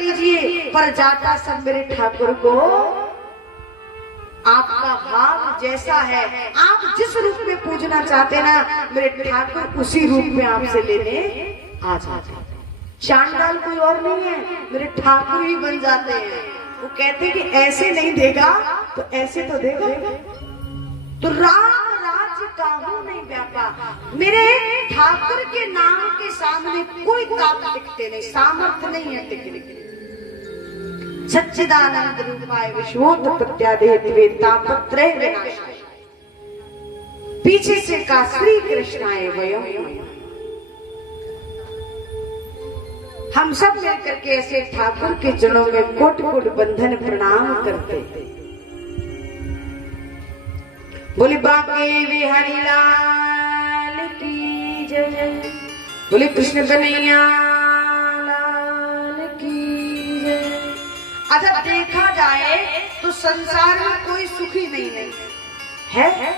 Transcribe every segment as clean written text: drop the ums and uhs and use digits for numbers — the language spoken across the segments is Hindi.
लीजिए, पर जाता सब मेरे ठाकुर को। आपका भाव जैसा है, आप जिस रूप में पूजना चाहते ना, मेरे ठाकुर उसी रूप में आपसे लेने आ जाते हैं। चांडाल कोई और नहीं है, मेरे ठाकुर ही बन जाते हैं। वो कहते कि ऐसे नहीं देगा तो ऐसे तो देगा। तो राम राज्य काहू नहीं व्यापा, मेरे ठाकुर के नाम के सामने कोई ताकत टिकते नहीं, सामर्थ्य नहीं है टिकने के। सच्चिदानंद रूपाय विश्वोत्पत्त्यादिहेतवे तापत्रय विनाशाय, पीछे से का श्री कृष्णाय वयम्। हम सब मिलकर के ऐसे ठाकुर के चरणों में कोटि कोटि बंधन प्रणाम करते। बोले बांके बिहारी लाल की जय, बोले कृष्ण कन्हैया लाल की जय। अच्छा, देखा जाए तो संसार में कोई सुखी नहीं है,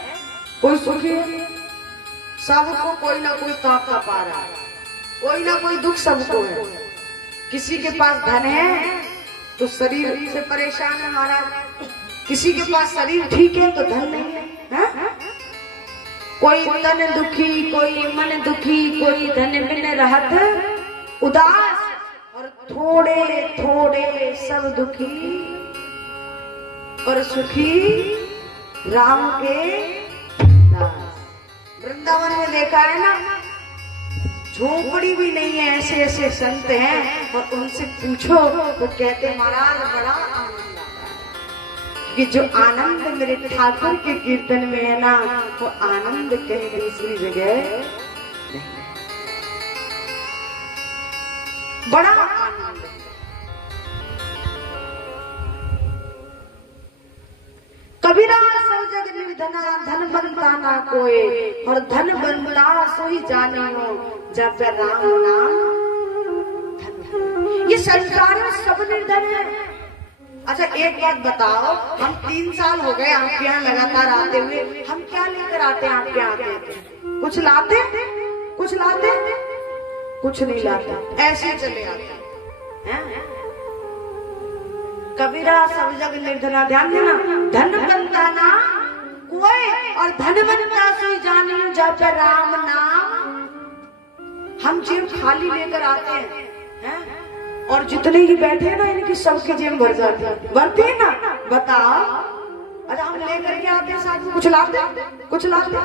कोई सुखी है? सबको कोई ना कोई ताका पा रहा है, कोई ना कोई दुख सबको है। किसी के पास धन है तो शरीर से परेशान है महाराज, किसी के पास शरीर ठीक है तो धन नहीं है। कोई तन दुखी, कोई मन दुखी, कोई धन बिन रहत उदास, और थोड़े थोड़े सब दुखी और सुखी राम के दास। वृंदावन में देखा है ना, झोपड़ी भी नहीं है, ऐसे ऐसे संत हैं, और उनसे पूछो तो कहते महाराज बड़ा आनंद आता है। कि जो आनंद मेरे ठाकुर के कीर्तन में है ना, वो आनंद कहीं दूसरी जगह नहीं, बड़ा आनंद। कबीरा सब जग निर्धना, धन बनता ना कोई, और धन बनता सोई जानियो जब राम नाम धन। ये संसार में सब निर्धन है। अच्छा, एक बात बताओ, हम 3 साल हो गए आपके यहाँ लगातार आते हुए, हम क्या लेकर आते हैं आपके यहाँ आते? कुछ लाते, कुछ लाते, कुछ नहीं लाते, ऐसे चले आते हैं। कबीरा सब जग निर्धना, ध्यान देना, धन बनता ना कोई, और धन बनता सोई जानियो जब राम नाम। हम जेब खाली लेकर आते हैं, और जितने ही बैठे हैं ना, इनकी सबकी जेब भर जाती है, भरती है ना, बताओ। अच्छा, हम लेकर के आते हैं साथ में, कुछ लाते, कुछ लाते,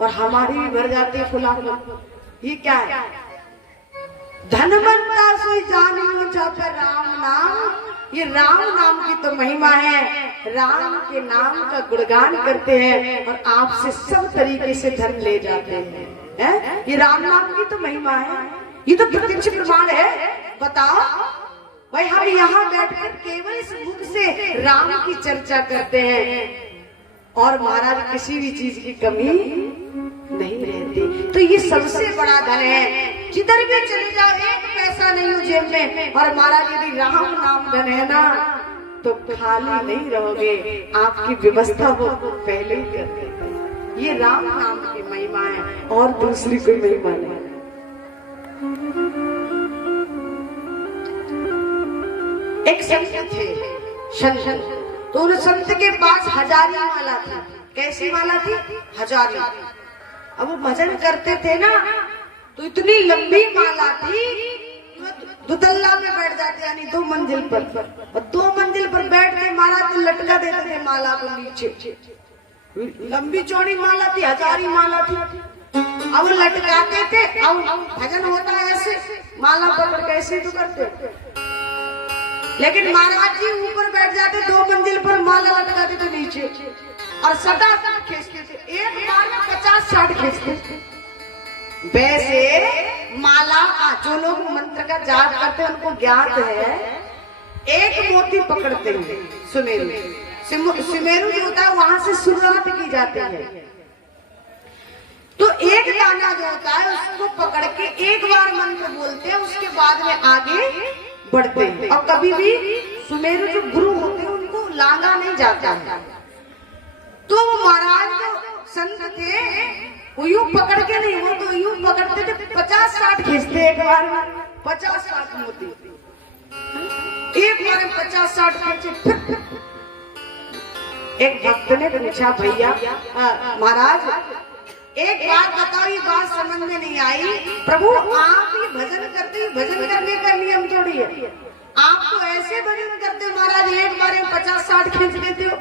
और हमारी भी भर जाती है फुला फुला। ये क्या है? धन बनता सोई जानियो जब राम नाम। ये राम नाम की तो महिमा है, राम के नाम का गुणगान करते हैं और आपसे सब तरीके से धन ले जाते हैं। ये राम नाम की तो महिमा है, ये तो प्रत्यक्ष प्रमाण है। बताओ भाई, हम यहाँ बैठकर केवल इस मुख से राम की चर्चा करते हैं, और महाराज किसी भी चीज की कमी नहीं रहती। तो ये सबसे बड़ा धन है। जिधर भी चले जाओ, एक पैसा नहीं हो जेब में, और महाराज यदि राम नाम धन है ना, तो खाली नहीं रहोगे, आपकी व्यवस्था वो पहले ही कर देते। ये राम नाम की महिमा है, और दूसरी कोई महिमा नहीं। एक संत थे, संत, तो उन संत के पास हजारी माला थी। कैसी माला थी? हजारी। अब वो भजन करते थे ना, तो इतनी लंबी माला थी, दुतल्ला में बैठ जाते, यानी 2 मंजिल पर, और 2 मंजिल पर बैठ के महाराज तो लटका देते थे माला को नीचे। लंबी चौड़ी माला थी, हजारी माला थी। अब वो लटकाते थे, अब भजन होता है ऐसे, माला पकड़ के ऐसे तो करते, लेकिन महाराज जी ऊपर बैठ जाते, 2 मंजिल पर माला लटकाते थे नीचे, और सदा खींचते थे, एक बार में 50-60 खींचते। वैसे माला जो लोग मंत्र का जाप करते हैं उनको ज्ञात है, एक मोती पकड़ते हैं, सुमेरु जो होता है वहां से शुरुआत की जाती है। तो एक दाना जो होता है उसको पकड़ के एक बार मंत्र बोलते हैं, उसके बाद में आगे बढ़ते हैं। और कभी भी सुमेरु जो गुरु होते हैं उनको लांगा नहीं जाता है। तो महाराज जो संत थे वो यूं पकड़ के नहीं, वो तो यूं पकड़ते थे, 50-60 खींचते एक बार में, 50-60 मोती। एक बार में 50-60 खींचे फिर। एक भक्त ने पूछा, भैया महाराज एक बात बताओ, ये बात समझ में नहीं आई। प्रभु आप ये भजन करते हो, भजन करने का नियम थोड़ी है। आप तो ऐसे भजन करते हो महाराज, एक बार में 50-60 खींच लेते हो।